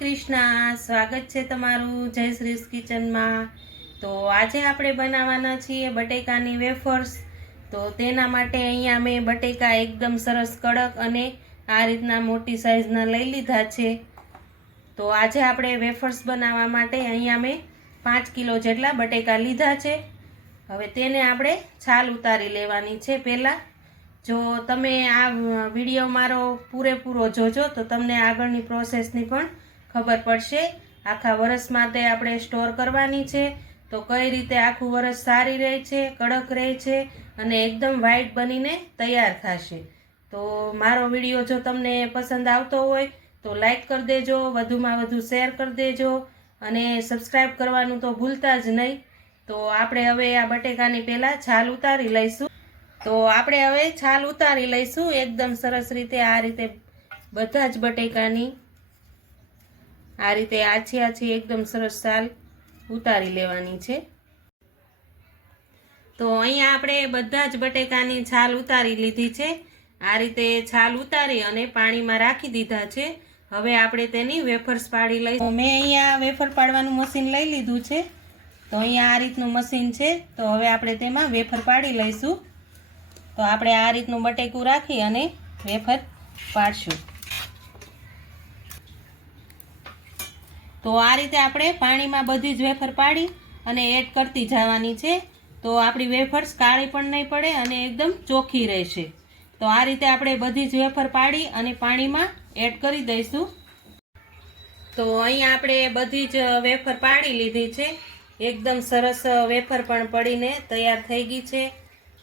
કૃષ્ણ. સ્વાગત છે તમારું જય શ્રી કિચનમાં. તો આજે આપણે બનાવવાના છીએ બટેકાની વેફર્સ. તો તેના માટે અહીંયા મેં બટેકા એકદમ સરસ કડક અને આ રીતના મોટી સાઇઝના લઈ લીધા છે. તો આજે આપણે વેફર્સ બનાવવા માટે અહીંયા મેં પાંચ કિલો જેટલા બટેકા લીધા છે. હવે તેને આપણે છાલ ઉતારી લેવાની છે પહેલાં. જો તમે આ વીડિયો મારો પૂરેપૂરો જોજો, તો તમને આગળની પ્રોસેસની પણ ખબર પડશે. આખા વરસ માટે આપણે સ્ટોર કરવાની છે. તો કઈ રીતે આખું વરસ સારી રહે છે, કડક રહે છે અને એકદમ વ્હાઇટ બનીને તૈયાર થશે. તો મારો વીડિયો જો તમને પસંદ આવતો હોય, તો લાઈક કરી દેજો, વધુમાં વધુ શેર કરી દેજો અને સબસ્ક્રાઈબ કરવાનું તો ભૂલતા જ નહીં. તો આપણે હવે આ બટેકાની પહેલાં છાલ ઉતારી લઈશું. તો આપણે હવે છાલ ઉતારી લઈશું. એકદમ સરસ રીતે આ રીતે બધા જ બટેકાની આ રીતે આછી આછી એકદમ સરસ છાલ ઉતારી લેવાની છે. તો અહીંયા આપણે બધા જ બટેકાની છાલ ઉતારી લીધી છે. આ રીતે છાલ ઉતારી અને પાણીમાં રાખી દીધા છે. હવે આપણે તેની વેફર્સ પાડી લઈશું મેં અહીંયા વેફર પાડવાનું મશીન લઈ લીધું છે. તો અહીંયા આ રીતનું મશીન છે. તો હવે આપણે તેમાં વેફર પાડી લઈશું. તો આપણે આ રીતનું બટેકું રાખી અને વેફર પાડશું. તો આ રીતે આપણે પાણીમાં બધી જ વેફર પાડી અને એડ કરતી જવાની છે. તો આપણી વેફર્સ કાળી પણ નહીં પડે અને એકદમ ચોખ્ખી રહેશે. તો આ રીતે આપણે બધી જ વેફર પાડી અને પાણીમાં એડ કરી દઈશું. તો અહીંયા આપણે બધી જ વેફર પાડી લીધી છે. એકદમ સરસ વેફર પણ પડીને તૈયાર થઈ ગઈ છે.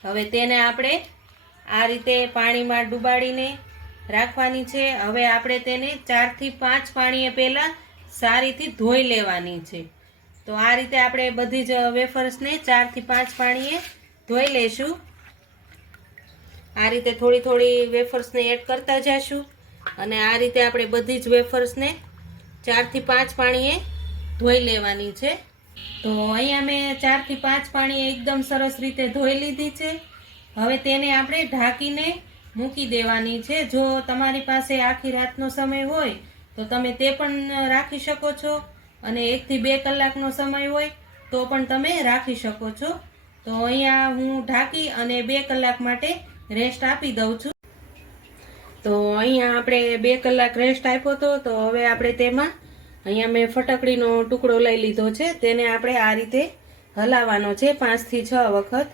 હવે તેને આપણે આ રીતે પાણીમાં ડૂબાડીને રાખવાની છે. હવે આપણે તેને ચારથી પાંચ પાણીએ પહેલાં સારીથી ધોઈ લેવાની છે. તો આ રીતે આપણે બધી જ વેફર્સને ચારથી પાંચ પાણીએ ધોઈ લેશું. આ રીતે થોડી થોડી વેફર્સને એડ કરતા જઈશું અને આ રીતે આપણે બધી જ વેફર્સને ચારથી પાંચ પાણીએ ધોઈ લેવાની છે. તો અહીંયા મેં ચારથી પાંચ પાણી એકદમ સરસ રીતે ધોઈ લીધી છે. હવે તેને આપણે ઢાંકીને મૂકી દેવાની છે. જો તમારી પાસે આખી રાતનો સમય હોય, તો તમે તે પણ રાખી શકો છો. અને એકથી બે કલાકનો સમય હોય, તો પણ તમે રાખી શકો છો. તો અહીંયા હું ઢાંકી અને બે કલાક માટે રેસ્ટ આપી દઉં છું. તો અહીંયા આપણે બે કલાક રેસ્ટ આપ્યો હતો તો હવે આપણે તેમાં અહીંયા મેં ફટકડીનો ટુકડો લઈ લીધો છે. તેને આપણે આ રીતે હલાવવાનો છે પાંચથી છ વખત.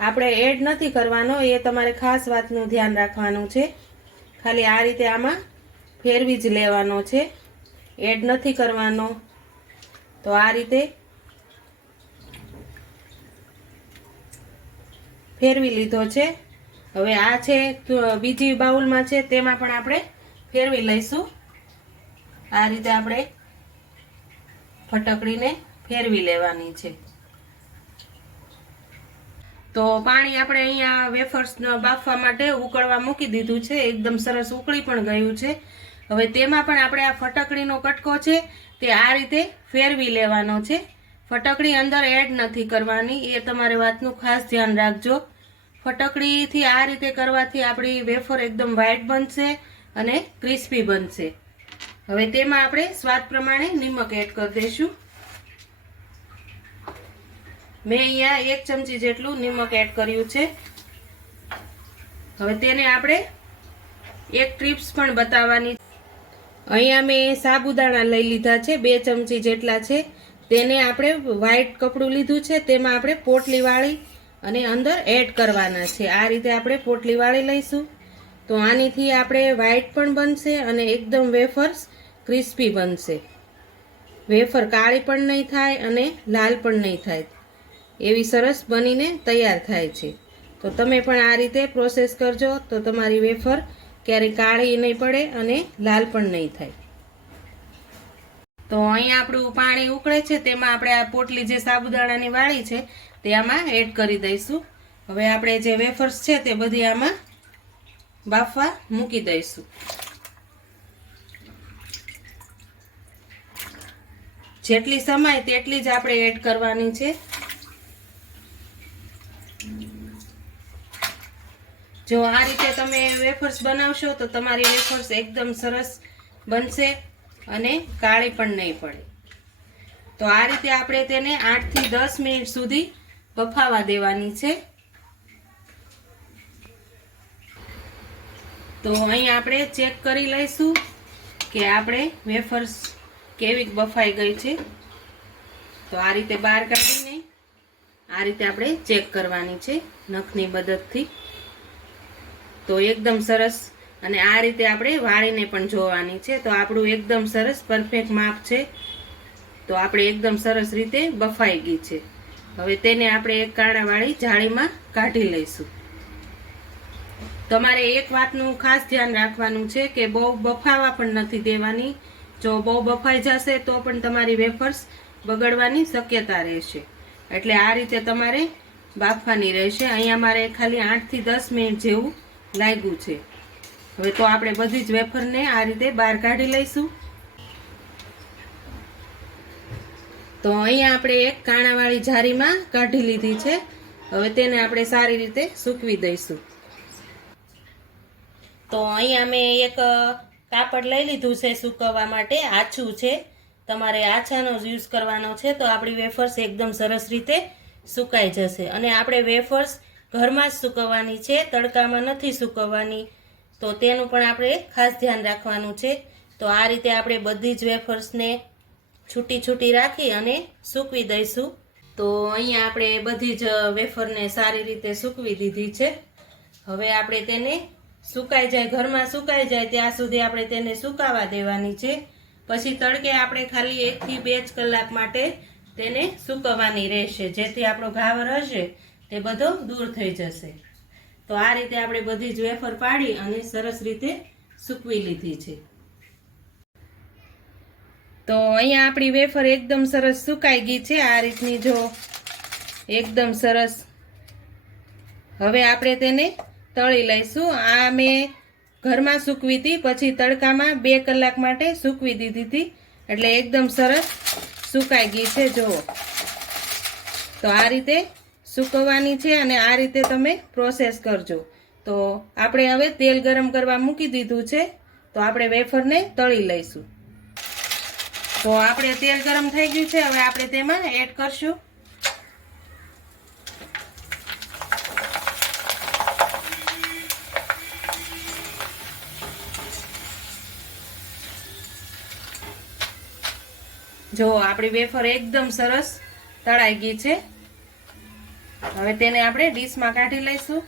આપણે એડ નથી કરવાનો, એ તમારે ખાસ વાતનું ધ્યાન રાખવાનું છે. ખાલી આ રીતે આમાં ફેરવી જ લેવાનો છે. એડ નથી કરવાનો. તો આ રીતે ફેરવી લીધો છે. હવે આ છે બીજી બાઉલમાં છે, તેમાં પણ આપણે ફેરવી લઈશું. આ રીતે આપણે ફટકડીને ફેરવી લેવાની છે. તો પાણી આપણે અહીંયા વેફર્સ બાફવા માટે ઉકળવા મૂકી દીધું છે. એકદમ સરસ ઉકળી પણ ગયું છે. હવે તેમાં પણ આપણે આ ફટકડીનો કટકો છે તે આ રીતે ફેરવી લેવાનો છે. ફટકડી અંદર એડ નથી કરવાની. એ તમારે વાતનું ખાસ ધ્યાન રાખજો. ફટકડીથી આ રીતે કરવાથી આપણી વેફર એકદમ વ્હાઇટ બનશે અને ક્રિસ્પી બનશે. હવે તેમાં આપણે સ્વાદ પ્રમાણે નિમક એડ કરી દઈશું. મેં અહીંયા એક ચમચી જેટલું નિમક એડ કર્યું છે. હવે તેને આપણે એક ટ્રીપ્સ પણ બતાવવાની અહીંયા મેં સાબુદાણા લઈ લીધા છે, બે ચમચી જેટલા છે. તેને આપણે વ્હાઈટ કપડું લીધું છે, તેમાં આપણે પોટલી વાળી અને અંદર એડ કરવાના છે. આ રીતે આપણે પોટલી વાળી લઈશું. તો આનીથી આપણે વ્હાઈટ પણ બનશે અને એકદમ વેફર્સ ક્રિસ્પી બનશે. વેફર કાળી પણ નહીં થાય અને લાલ પણ નહીં થાય. એવી સરસ બનીને તૈયાર થાય છે. તો તમે પણ આ રીતે પ્રોસેસ કરજો તો તમારી વેફર ક્યારેય કાળી નહીં પડે અને લાલ પણ નહીં થાય. તો અહીંયા આપણું પાણી ઉકળે છે, તેમાં આપણે આ પોટલી જે સાબુદાણાની વાળી છે, તે આમાં એડ કરી દઈશું. હવે આપણે જે વેફર્સ છે, તે બધી આમાં બાફવા મૂકી દઈશું. જેટલી સમાય તેટલી જ આપણે એડ કરવાની છે. જો આ રીતે તમે વેફર્સ બનાવશો તો તમારી વેફર્સ એકદમ સરસ બનશે અને કાળી પણ નહીં પડે. તો આ રીતે આપણે તેને આઠથી દસ મિનિટ સુધી બફાવા દેવાની છે. તો અહીં આપણે ચેક કરી લઈશું કે આપણે વેફર્સ કેવી બફાઈ ગઈ છે. તો આ રીતે બહાર કાઢીને આ રીતે આપણે ચેક કરવાની છે નખની મદદથી. તો એકદમ સરસ અને આ રીતે આપણે વાળીને પણ જોવાની છે. તો આપણું એકદમ સરસ પરફેક્ટ માપ છે. તો આપણે એકદમ સરસ રીતે બફાઈ ગઈ છે. હવે તેને આપણે એક કાણાવાળી જાળીમાં કાઢી લઈશું. તમારે એક વાતનું ખાસ ધ્યાન રાખવાનું છે કે બહુ બફાવા પણ નથી દેવાની. જો બહુ બફાઈ જશે તો પણ તમારી વેફર્સ બગડવાની શક્યતા રહેશે. એટલે આ રીતે તમારે બાફવાની રહેશે. અહીંયા મારે ખાલી આઠથી દસ મિનિટ જેવું લાગ્યું છે. હવે તો આપણે બધી જ વેફરને આ રીતે બહાર કાઢી લઈશું. તો અહીંયા આપણે એક કાણાવાળી જારીમાં કાઢી લીધી છે. હવે તેને આપણે સારી રીતે સૂકવી દઈશું. તો અહીંયા મેં એક કાપડ લઈ લીધું છે સૂકવવા માટે. આછું છે. તમારે આછાનો જ યુઝ કરવાનો છે તો આપણી વેફર્સ એકદમ સરસ રીતે સુકાઈ જશે. અને આપણે વેફર્સ ઘરમાં જ સૂકવવાની છે, તડકામાં નથી સૂકવવાની. તો તેનું પણ આપણે ખાસ ધ્યાન રાખવાનું છે. તો આ રીતે આપણે બધી જ વેફર્સને છૂટી છૂટી રાખી અને સૂકવી દઈશું. તો અહીંયા આપણે બધી જ વેફરને સારી રીતે સૂકવી દીધી છે. હવે આપણે તેને સુકાઈ જાય, ઘરમાં સુકાઈ જાય, ત્યાં સુધી આપણે તેને સુકાવા દેવાની છે. પછી તડકે આપણે ખાલી એકથી બે જ કલાક માટે તેને સૂકવવાની રહેશે. જેથી આપણો ઘાવર હશે તે બધો દૂર થઈ જશે. તો આ રીતે આપણે બધી જ વેફર પાડી અને સરસ રીતે સૂકવી લીધી છે. તો અહીંયા આપણી વેફર એકદમ સરસ સુકાઈ ગઈ છે. આ રીતની જો એકદમ સરસ. હવે આપણે તેને તળી લઈશું. આ મેં ઘરમાં સૂકવી હતી. પછી તડકામાં બે કલાક માટે સૂકવી દીધી હતી. એટલે એકદમ સરસ સુકાઈ ગઈ છે, જુઓ. તો આ રીતે સૂકવવાની છે અને આ રીતે તમે પ્રોસેસ કરજો. તો આપણે હવે તેલ ગરમ કરવા મૂકી દીધું છે. તો આપણે વેફરને તળી લઈશું. તો આપણે તેલ ગરમ થઈ ગયું છે. હવે આપણે તેમાં એડ કરશું. જો, આપણી વેફર એકદમ સરસ તળાઈ ગઈ છે. હવે તેને આપણે ડીશમાં કાઢી લઈશું.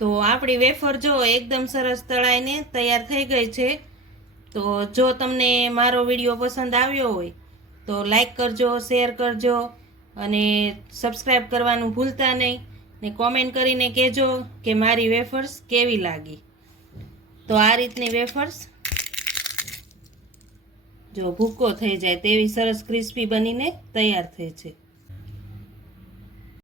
તો આપણી વેફર જો એકદમ સરસ તળાઈને તૈયાર થઈ ગઈ છે. તો જો તમને મારો વીડિયો પસંદ આવ્યો હોય, તો લાઈક કરજો, શેર કરજો. અને સબસ્ક્રાઈબ કરવાનું ભૂલતા નહીં. ને કોમેન્ટ કરીને કહેજો કે મારી વેફર્સ કેવી લાગી. તો આ રીતની વેફર્સ જો ભૂકો થઈ જાય તેવી સરસ ક્રિસ્પી બનીને તૈયાર થઈ છે.